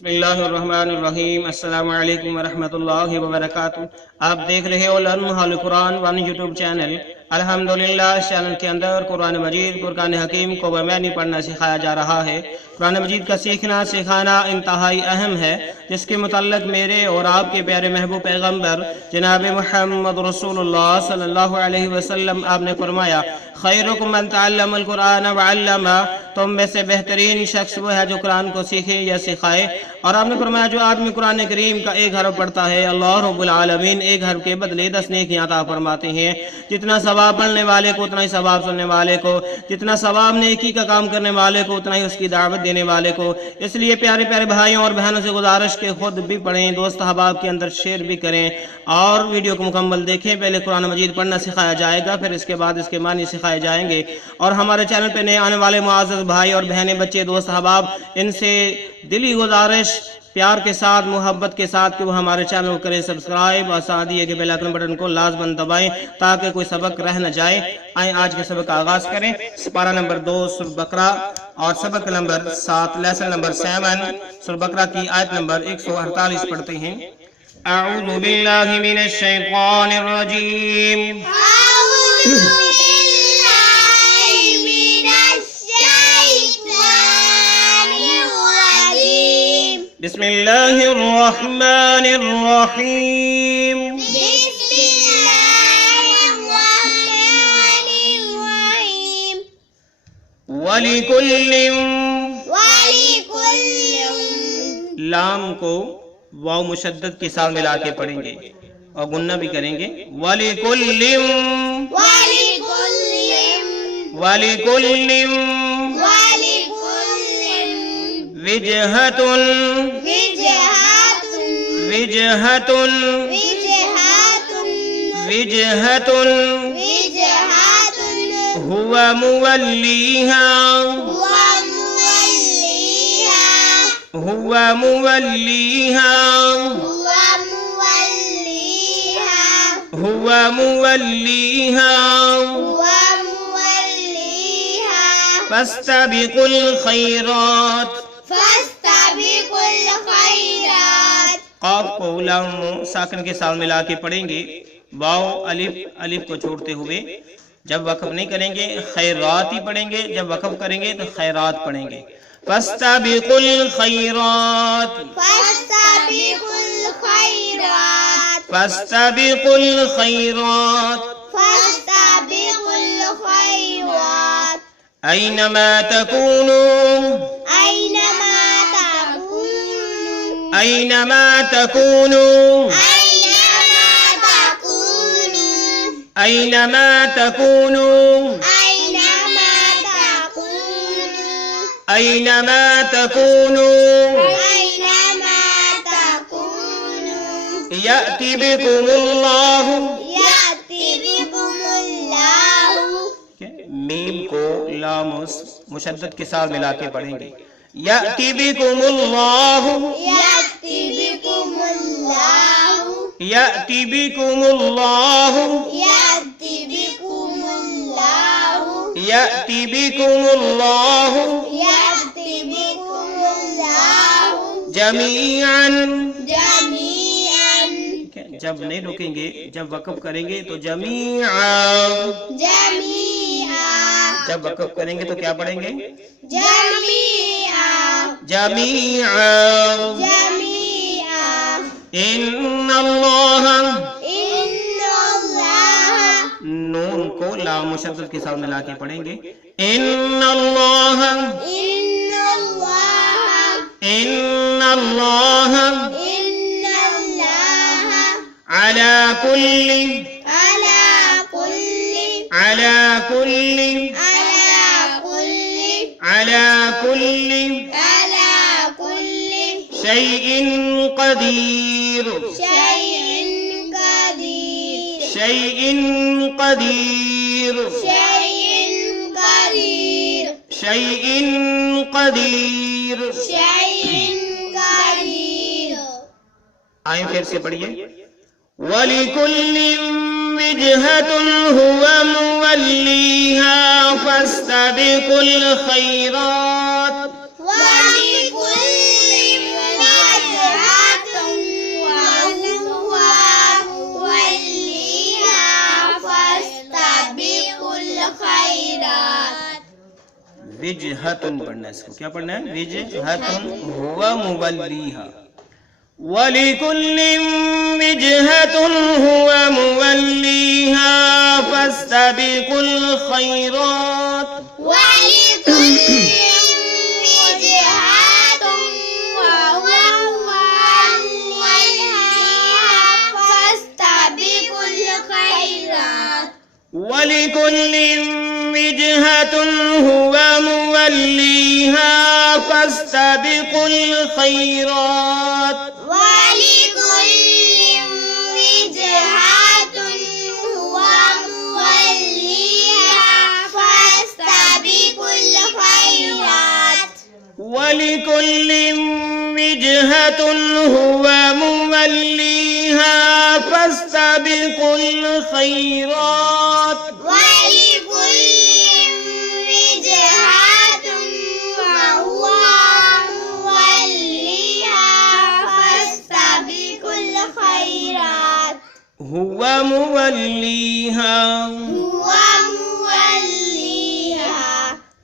بسم اللہ الرحمن الرحیم۔ السلام علیکم ورحمت اللہ وبرکاتہ۔ آپ دیکھ رہے ہو اے قرآن یوٹیوب چینل۔ الحمدللہ اس چینل کے اندر قرآن مجید قرآن حکیم کو بمعنی پڑھنا سکھایا جا رہا ہے۔ قرآن مجید کا سیکھنا سکھانا انتہائی اہم ہے، جس کے متعلق میرے اور آپ کے پیارے محبوب پیغمبر جناب محمد رسول اللہ صلی اللہ علیہ وسلم آپ نے فرمایا، خیرکم من تعلم القرآن وعلمہ، تم میں سے بہترین شخص وہ ہے جو قرآن کو سیکھے یا سکھائے۔ اور آپ نے فرمایا جو آدمی قرآن کریم کا ایک حرف پڑھتا ہے، اللہ رب العالمین ایک حرف کے بدلے 10 نیکیاں عطا فرماتے ہیں۔ جتنا ثواب پڑھنے والے کو اتنا ہی ثواب سننے والے کو، جتنا ثواب نیکی کا کام کرنے والے کو اتنا ہی اس کی دعوت دینے والے کو۔ اس لیے پیارے پیارے بھائیوں اور بہنوں سے گزارش کہ خود بھی پڑھیں، دوست احباب کے اندر شیئر بھی کریں اور ویڈیو کو مکمل دیکھیں۔ پہلے قرآن مجید پڑھنا سکھایا جائے گا، پھر اس کے بعد اس کے معنی سکھائے جائیں گے۔ اور ہمارے چینل پہ نئے آنے والے معزز بھائی اور بہنیں، بچے، دوست احباب، ان سے دلی گزارش پیار کے ساتھ محبت کے ساتھ کہ وہ ہمارے چینل کو کریں سبسکرائب اور ساتھ یہ کہ بیل آئیکن بٹن کو لازماً دبائیں تاکہ کوئی سبق رہ نہ جائے۔ آئیں آج کے سبق کا آغاز کریں۔ سپارہ نمبر 2 سورہ بقرہ اور سبق نمبر 7 لیسن نمبر 7 سورہ بقرہ کی آیت نمبر 148 پڑھتے ہیں۔ اعوذ باللہ من الشیطان الرجیم، بسم اللہ الرحمن الرحیم، بسم اللہ الرحمن الرحیم، وَلِكُلٍّ وَلِكُلٍّ، لام کو واو مشدد کے ساتھ ملا کے پڑھیں گے اور غنہ بھی کریں گے۔ وَلِكُلٍّ وَلِكُلٍّ، وَلِكُلٍّ وجہۃ وجہۃ وجہۃ هو مولیہا هو مولیہا هو مولیہا فاستبقوا الخیرات، قاف کو لام ساکن کے ساتھ ملا کے پڑھیں گے، واو الف کو چھوڑتے ہوئے۔ جب وقف نہیں کریں گے خیرات ہی پڑھیں گے، جب وقف کریں گے تو خیرات پڑھیں گے۔ فاستبقوا الخیرات، فاستبقوا الخیرات، اینما تکونوا، اینما تکونوا، اینما تکونوا، اینما تکونوا یأتی بکم اللہ، میم کو لام مشدد کے ساتھ ملا کے پڑھیں گے۔ یأتی بکم اللہ، یأتی بکم اللہ، یأتی بکم اللہ، یأتی بکم اللہ جمیعاً، جب نہیں رکیں گے، جب وقف کریں گے تو جمیعاً، جب وقف کریں گے تو کیا پڑھیں گے؟ جمیعاً، ان اللہ، نون کو لام مشدد کے ساتھ ملا کے پڑھیں گے۔ ان اللہ، ان اللہ علی کل، علی کل، علی کل شیء قدیر، شیء قدیر، شیء قدیر۔ آئیں پھر سے پڑھیے۔ وَلِكُلٍّ وِجْهَةٌ هُوَ مُوَلِّيهَا فَاسْتَبِقُوا الْخَيْرَاتِ، وَلِكُلٍّ وجہتن پڑھنا ہے اس کو. کیا پڑھنا ہے؟ وجہتن ہوا مولیہا. وَلِكُلٍّ وِجْهَةٌ هُوَ مُوَلِّيهَا فَاسْتَبِقُوا الْخَيْرَاتِ. وَلِكُلٍّ وِجْهَةٌ وَهُوَ مُوَلِّيهَا فَاسْتَبِقُوا الْخَيْرَاتِ. وَلِكُلٍّ وِجْهَةٌ هُوَ مُوَلِّيهَا فَاسْتَبِقُوا الْخَيْرَاتِ. وَلِكُلٍّ وِجْهَةٌ هُوَ مُوَلِّيهَا فَاسْتَبِقُوا الْخَيْرَاتِ. وَلِكُلٍّ وِجْهَةٌ وَهُوَ مُوَلِّيهَا فَاسْتَبِقُوا الْخَيْرَاتِ. هُوَ مُوَلِّيهَا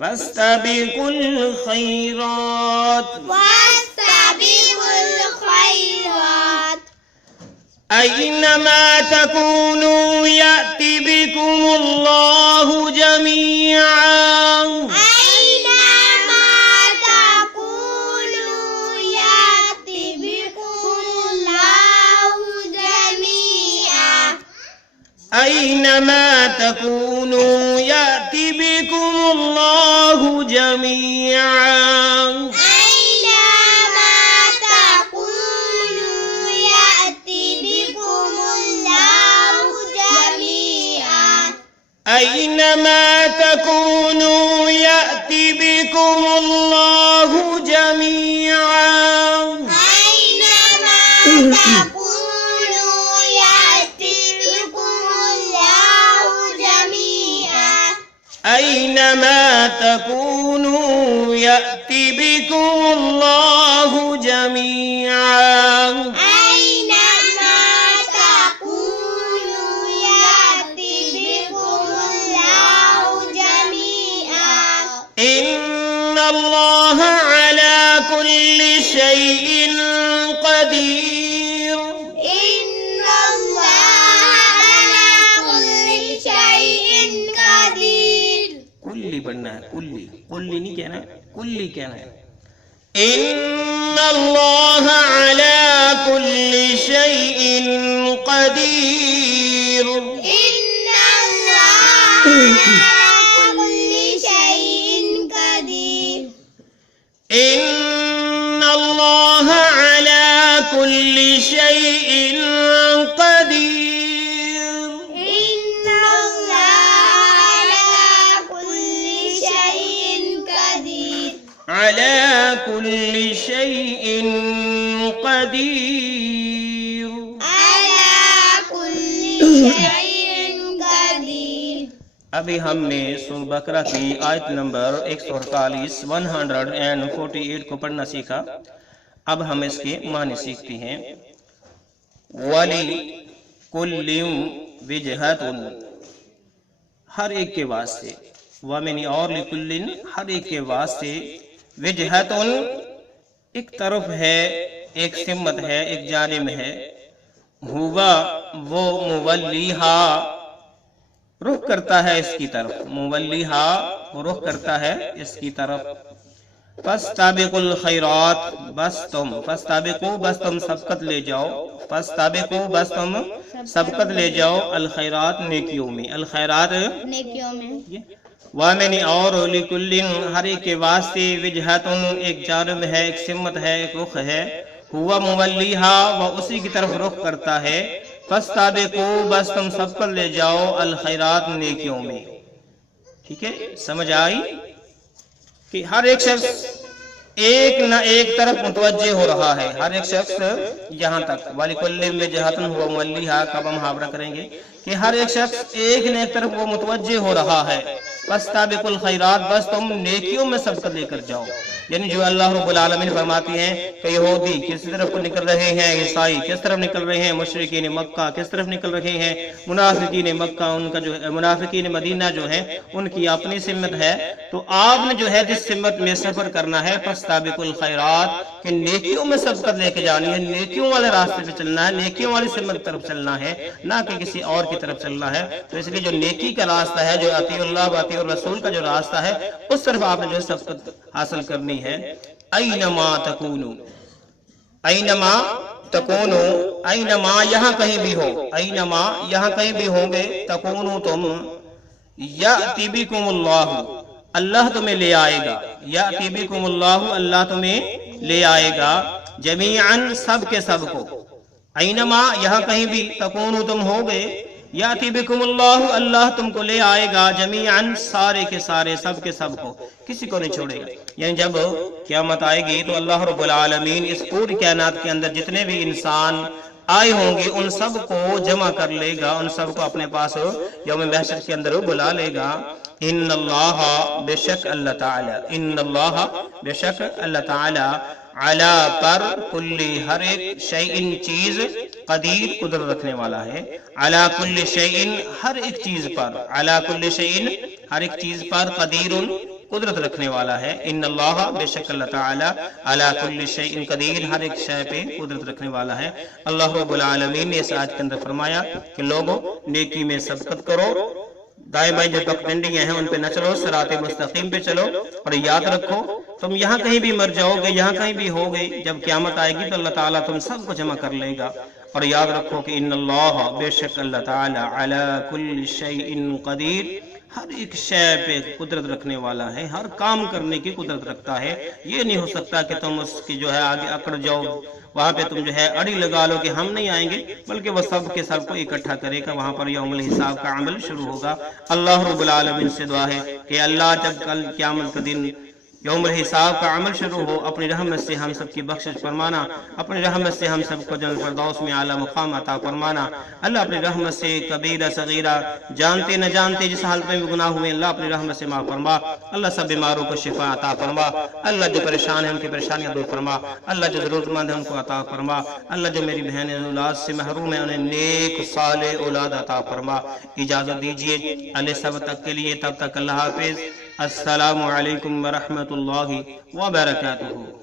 فَاسْتَبِقُوا الْخَيْرَاتِ. أَيْنَمَا تَكُونُوا يَأْتِ بِكُمُ اللَّهُ جَمِيعًا. أَيْنَمَا تَكُونُوا يَأْتِ بِكُمُ اللَّهُ جَمِيعًا. أَيْنَمَا تَكُونُوا يَأْتِ بِكُمُ اللَّهُ جَمِيعًا. أَيْنَمَا تَكُونُوا يَأْتِ بِكُمُ اللَّهُ جَمِيعًا. أَيْنَمَا تَكُونُوا يَأْتِ بِكُمُ اللَّهُ جَمِيعًا. أَيْنَمَا تَكُونُوا يَأْتِ بِكُمُ اللَّهُ جَمِيعًا. إِنَّ اللَّهَ عَلَى كُلِّ شَيْءٍ قَدِيرٌ. إِنَّ اللَّهَ عَلَى كُلِّ شَيْءٍ قَدِيرٌ. کلی پڑھنا ہے. کلی نہیں کہنا ہے, کلی کہنا ہے. إِنَّ اللَّهَ عَلَى كُلِّ شَيْءٍ قَدِيرٌ. إِنَّ اللَّهَ عَلَى كُلِّ شَيْءٍ قَدِيرٌ. إِنَّ اللَّهَ عَلَى كُلِّ شَيْءٍ قَدِيرٌ. إِنَّ اللَّهَ عَلَى كُلِّ شَيْءٍ قَدِيرٌ. على كل شيء قدير. على كل شيء قدير. ابھی ہم نے سورہ بقرہ کی آیت نمبر 148 کو پڑھنا سیکھا. اب ہم اس کے معنی سیکھتے ہیں. وَلِكُلٍّ وِجْهَةٌ ہر ایک کے واسطے, وَمِنِ اور لِكُلٍّ ہر ایک کے واسطے, وجہتن ایک طرف ہے, ایک سمت ہے, ایک جانب ہے, ہوا وہ مولیہا رخ کرتا ہے اس کی طرف, مولیہا رخ کرتا ہے اس کی طرف. فاستبقوا الخیرات بس تم سبقت لے جاؤ, فاستبقوا بس تم سبقت لے جاؤ الخیرات نیکیوں میں, الخیرات نیکیوں میں. وَمِنِ اور لِكُلٍّ ہر ایک کے واسطے, وجہتن ایک جانب ہے, ایک سمت ہے, ایک رخ ہے, ہوا مولیہا وہ اسی کی طرف رخ کرتا ہے. فاستبقوا بس تم سبقت لے جاؤ الخیرات نیکیوں میں. ٹھیک ہے, سمجھ آئی کہ ہر ایک شخص ایک نہ ایک طرف متوجہ ہو رہا ہے, ہر ایک شخص یہاں تک. وَلِكُلٍّ وِجْهَةٌ هُوَ مُوَلِّيهَا کا ہم محاورہ کریں گے کہ ہر ایک شخص ایک نہ ایک طرف وہ متوجہ ہو رہا ہے. فاستبقوا الخیرات بس تم نیکیوں میں سبقت لے کر جاؤ. یعنی جو اللہ رب العالمین فرماتی ہیں کہ یہودی کس طرف کو نکل رہے ہیں، عیسائی کس طرف نکل رہے ہیں، مشرکین مکہ کس طرف نکل رہے ہیں، منافقین مکہ ان کا جو منافقین مدینہ جو ہے ان کی اپنی سمت ہے، تو آپ نے جو ہے جس سمت میں سفر کرنا ہے فاستبقوا الخیرات، کہ نیکیوں میں سبقت لے کے جانی ہے، نیکیوں والے راستے پہ چلنا ہے، نیکیوں والی سمت کی طرف چلنا ہے، نہ کہ کسی اور کی طرف چلنا ہے۔ تو اس لیے جو نیکی کا راستہ ہے، جو اطیع اللہ و اطیع الرسول کا جو راستہ ہے، اس طرف آپ نے جو ہے سبقت حاصل کرنی ہے۔ اینما تکونوا، اینما تکونوا، اینما یہاں کہیں بھی ہو، اینما یہاں کہیں بھی ہوں گے، تکونوا تم، یأتی بکم اللہ، اللہ تمہیں لے آئے گا، یأتی بکم اللہ، اللہ تمہیں لے آئے گا، جمیعاً سب کے سب کو، اینما یہاں کہیں بھی، تکونوا تم ہوگے، یأتی بکم اللہ، اللہ تم کو لے آئے گا، جمیعاً سارے کے سارے، سب کے سب کو، کسی کو نہیں چھوڑے گا۔ یعنی جب قیامت آئے گی تو اللہ رب العالمین اس پوری کائنات کے اندر جتنے بھی انسان آئے ہوں گے ان سب کو جمع کر لے گا، ان سب کو اپنے پاس یوم محشر کے اندر بلا لے گا۔ ان اللہ، بے شک اللہ تعالی، ان اللہ بے شک اللہ تعالی، علی پر، کلی ہر ایک، شیئن چیز، قدیر قدرت رکھنے والا ہے، علی کل شیئن ہر ایک چیز پر، علی کل شیئن ہر ایک چیز پر، قدیر قدرت رکھنے والا ہے۔ ان اللہ، بے شک اللہ تعالی، علی کل شیء قدیر، ہر ایک شے پہ قدرت رکھنے والا ہے۔ اللہ رب العالمین نے اس آیت کے اندر فرمایا کہ لوگوں نیکی میں سبقت کرو، دائیں بائیں جو پگڈنڈیاں ہیں ان پہ نہ چلو، صراط مستقیم پہ چلو، اور یاد رکھو تم یہاں کہیں بھی مر جاؤ گے، یہاں کہیں بھی ہوگے، جب قیامت آئے گی تو اللہ تعالیٰ تم سب کو جمع کر لے گا۔ اور یاد رکھو کہ ان اللہ، بے شک اللہ تعالیٰ، علی کل شیء قدیر، ہر ایک شے پہ قدرت رکھنے والا ہے، ہر کام کرنے کی قدرت رکھتا ہے۔ یہ نہیں ہو سکتا کہ تم اس کی جو ہے آگے اکڑ جاؤ، وہاں پہ تم جو ہے اڑی لگا لو کہ ہم نہیں آئیں گے، بلکہ وہ سب کے سب کو اکٹھا کرے گا، وہاں پر یوم الحساب کا عمل شروع ہوگا۔ اللہ رب العالمین سے دعا ہے کہ اللہ جب کل قیامت کا دن یوم الحساب کا عمل شروع ہو، اپنی رحمت سے ہم سب کی بخشش فرمانا، اپنی رحمت سے ہم سب کو جنت الفردوس میں اعلیٰ مقام عطا فرمانا۔ اللہ اپنی رحمت سے کبیرہ صغیرہ جانتے نہ جانتے جس حالت میں بھی گناہ ہوئے اللہ اپنی رحمت سے معاف فرما۔ اللہ سب بیماروں کو شفا عطا فرما، اللہ جو پریشان ہیں ان کی پریشانیاں دور فرما، اللہ جو ضرورت مند ہیں ان کو عطا فرما، اللہ جو میری بہنیں اولاد سے محروم ہیں انہیں نیک صالح اولاد عطا فرما۔ اجازت دیجیے اگلے سبق تک کے لیے، تب تک اللہ حافظ۔ السلام علیکم ورحمۃ اللہ وبرکاتہ۔